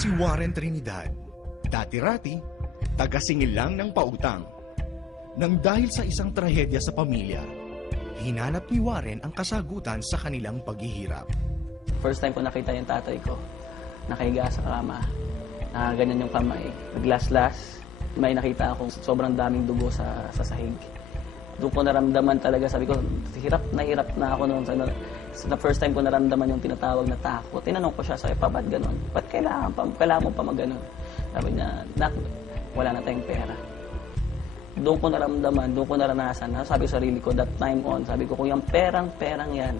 Si Warren Trinidad, dati-rati, taga-singil lang ng pautang. Nang dahil sa isang trahedya sa pamilya, hinanap ni Warren ang kasagutan sa kanilang paghihirap. First time ko nakita yung tatay ko, nakahiga sa kama, na ganyan yung kamay, naglaslas. May nakita akong sobrang daming dugo sa, sa sahig. Doon ko naramdaman talaga, sabi ko, hirap na hirap na ako noon. Sa, sa the first time ko naramdaman yung tinatawag na takot. Tinanong ko siya, sabi pa, ba't ganun? Ba't kailangan, pa, kailangan mo pa mag-ganun? Sabi niya, nak, wala na tayong pera. Doon ko naramdaman, doon ko naranasan. Sabi ko sa sarili ko, that time on, sabi ko, kung yung perang-perang yan,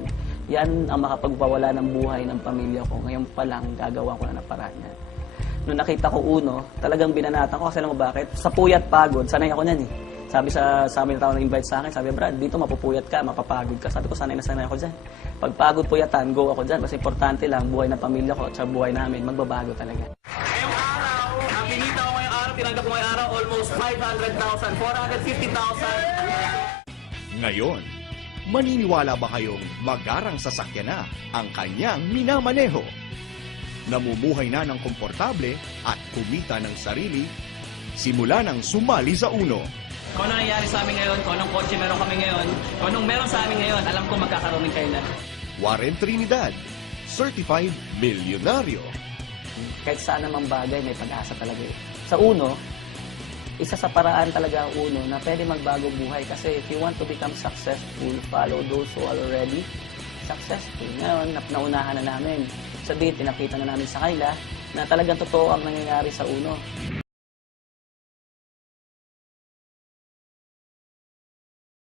yan ang makapagpawala ng buhay ng pamilya ko. Ngayon pa lang, gagawa ko na ng paraan yan. Nung nakita ko uno, talagang binanatan ko kasi alam mo bakit? Sa puyat pagod, sanay ako niyan eh. Sabi sa, sa amin na tao na-invite sa akin, sabi, Brad, dito mapupuyat ka, mapapagod ka. Sabi ko, sanay na sanay ako dyan. Pag pagod puyatan, go ako dyan. Kasi importante lang, buhay ng pamilya ko at sa buhay namin, magbabago talaga. Ngayong araw, ang kinita ko ngayong araw, tinanggap ko ngayong araw, almost 500,000, 450,000. Ngayon, maniniwala ba kayong magarang sasakyan na ang kanyang minamaneho? Namumuhay na ng komportable at kumita ng sarili, simula nang sumali sa uno. Kung ano nangyayari sa amin ngayon, kung anong kotse meron kami ngayon, kung anong meron sa amin ngayon, alam ko magkakaroon din kayo na. Warren Trinidad, Certified Milyonaryo. Kahit saan namang bagay, may pag-asa talaga eh. Sa uno, isa sa paraan talaga ang uno na pwede magbago buhay kasi if you want to become successful, follow those who are already successful. Ngayon, nap- naunahan na namin. Sabihin, pinakita na namin sa kanila na talagang totoo ang nangyayari sa uno.